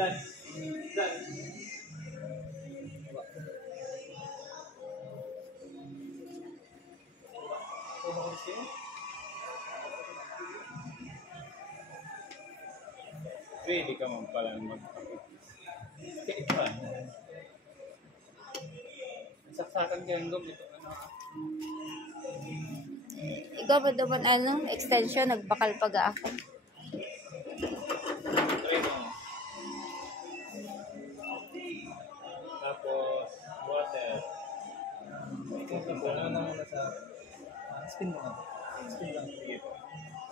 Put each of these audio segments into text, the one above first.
Dan. Pwede ka man pala magpapit. Saksakan ka yung ito. Ikaw ba naman extension, nagbakal pag ako. Tapos, water. Wala na muna sa spin mo nga. Spin lang. Sige po.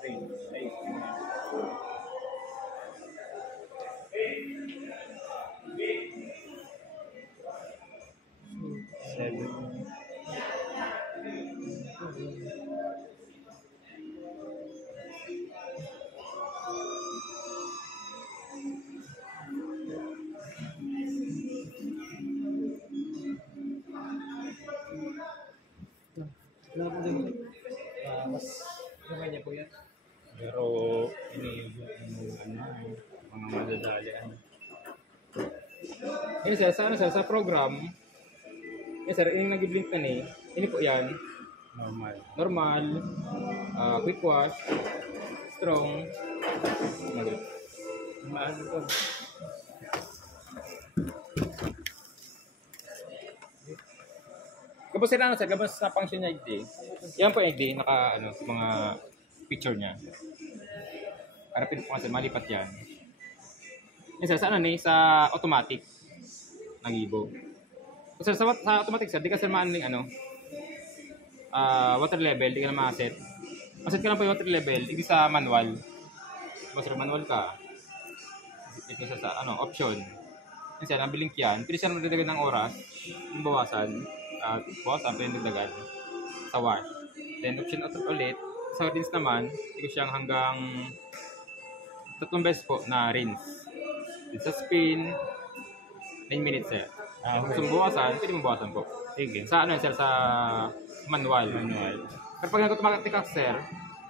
3. Ay, 7. Wala po din. Mas gamay niya po yan. Pero, mga madadali. Ini sir, sa program, sir, ini nag-blink ka ni, ini po yan. Normal, quick wash, strong, Maano po. Kapag sila sir, kapag sa function niya ID, yan po ID, naka, mga picture niya. Harapin po kasi, malipat yan. Yan sir, sa automatic, nag-ibo. So, sir, sa automatic sir, di ka sir maaning water level, di ka na ma-set. Ma-set ka lang po yung water level, hindi sa manual. Kung sir, manual ka, ito sa option. Yan sir, nabiling yan, pwede siya magdadagan ng oras, yung bawasan, pwede nagdagan sa wash. Then option ulit, sa rinse naman, ito siyang hanggang 3 beses po na rinse. Then sa spin, 9 minutes sir. Okay. Kung bawasan, pwede mo bawasan po. Sige. Sa sir, sa manual. Pero pag nag-automatic ka sir,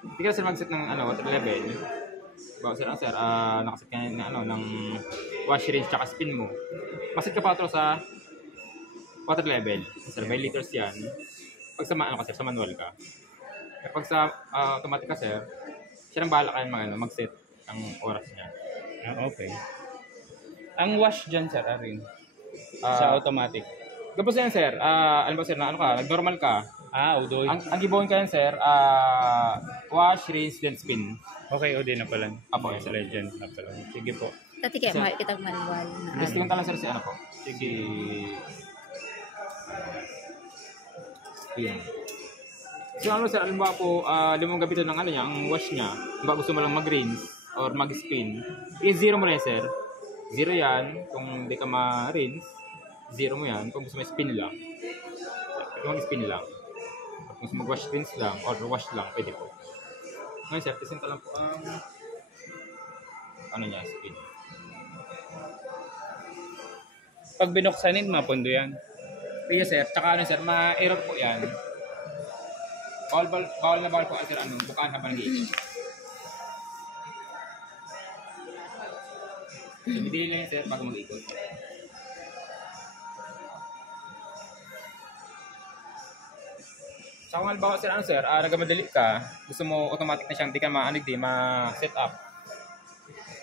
hindi ka sir mag-set ng water level. Bawa sir, nakaset ka ng wash, rinse, tsaka spin mo. Maset ka pa ito sa water level. Sir, by liters yan. Pag sa sa manual ka. Pero pag sa automatic ka sir, siya nang bahala kayo mag-set ang oras niya. Okay. Ang wash dyan, sir, rin. Sa automatic. Tapos yan sir, alam ba sir na nag-normal ka. Udoy. Ang gibawin ka yan sir, wash, rinse, then spin. Okay, Udoy na pala. Apo, yes, sir. Legend na pala. Sige po. Dati kaya mahal kitang manual. Testing ka lang sir si po. Sige. Spin. So sir, alam ba po, 5 gabi ito ng niya, ang wash niya. Kung ba gusto mo lang mag-rinse or mag-spin, i-zero mo na yan sir. 0 yan, kung hindi ka ma-rinse, 0 mo yan. Kung gusto mo spin lang, kung mag-spin lang. Kung gusto mag-wash rinse lang or wash lang, pwede po. Ngayon sir, testing ka lang po ang niya, spin. Pag binuksanin, mapundo yan. Yes sir, tsaka sir, ma-error po yan. Bawal na bawal po sir, bukaan habang nag-iikot. Ibigay lang yan sir bago mag-ikot. Sa kung halimbawa sir, nagmamadali ka, gusto mo automatic na siyang di ka ma-set up.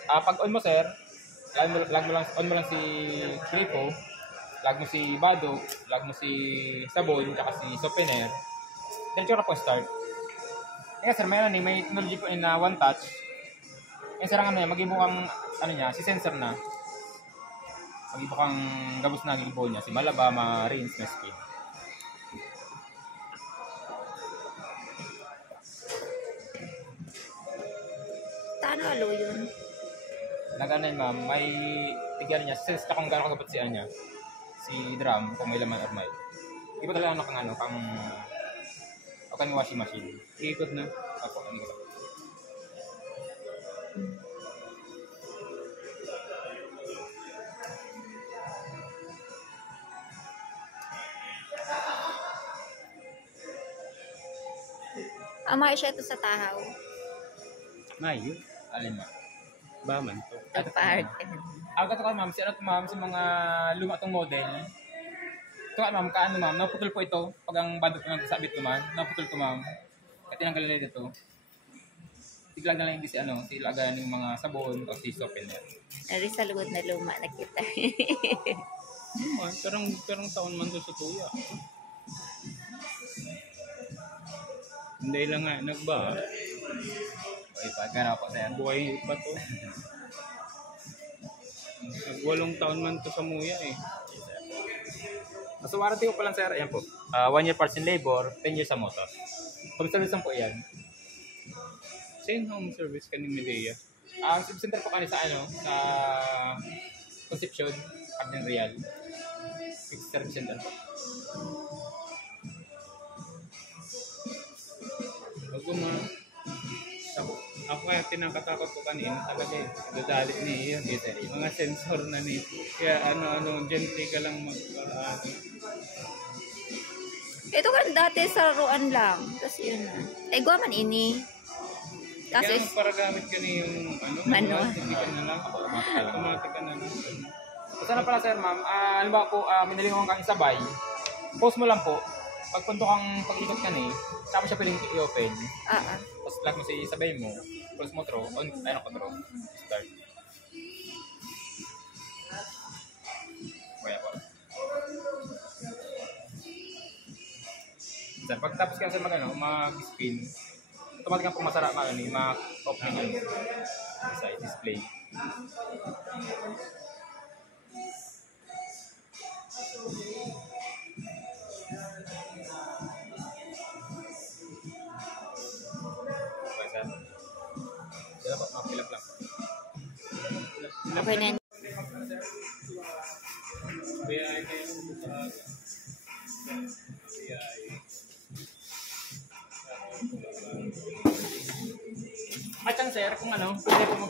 Pag on mo sir, on mo lang si Gripo, lag mo si Bado, lag mo si Sabon, tsaka si Softener. Diretso na po start. Kaya sir, may technology po na one touch. Kaya sir, mag-ibo kang, si sensor na. Mag-ibo kang gabos na gibo niya. Si Malaba, ma-rinse, ma-spin. Paano alo yun? Yun ma'am, may tigyan niya. Sense na kung gano'ng kagabat niya. Si drum, kung may laman or may. Iba talaga kang washing machine. Iikot na. Ako, ko. Amay siya ito sa tahaw. Mayo. Alin ma? Baman to. Ito part. Ang katakan ma'am, si ano to ma'am, sa mga luma tong model. Ito ma'am, kaano ma'am, naputol po ito. Pag ang bandot ko nagsabit naman, naputol to ma'am. At tinanggal nila dito. Tiglag na lang hindi si ano, silagan yung mga sabon o si soap in there. Nari sa lugod na luma nakita. Oh, perang taon man to sa tuya. Hindi lang nga, nagba. Okay, pag gano'n po sir. Buhay pa to. Nag-8 taon man to sa muya eh. So warranty ko pa lang sir, ayan po. 1 year parts in labor, 10 years sa motor. Home service lang po yan. Same home service ka ni Medea. Ang center po kani sa ano, sa Concepcion, Cardin Real. Fixed service center po. Bago mo, ako kaya tinakatakot ko kanina talaga eh. Dadalit ni yun. Mga sensor na ni. Kaya ano, gently ka lang Ito kan dati sa ruan lang. Tapos yun na. Ay, guwa man ini. Kaso kaya para gamit ka ni yung Manual. Hindi ka na lang. Automatic ka na lang. So sana pala sir ma'am, ano ba po, minalingawan kang isabay, post mo lang po. Pagpunto kang pag-ikot ka ni, tapos siya pwedeng i-open. Tapos lock mo si isabay mo, close mo throw, on, ano ko throw, start. Kaya po. Sir, pagtapos ka sa mag-spin, automatic kang pumasara ma-off na yun. Side display. Okay, sir. Sila po, mapilap lang. okay na yun. Kaya kayo At yan sir, kung ano, pwede po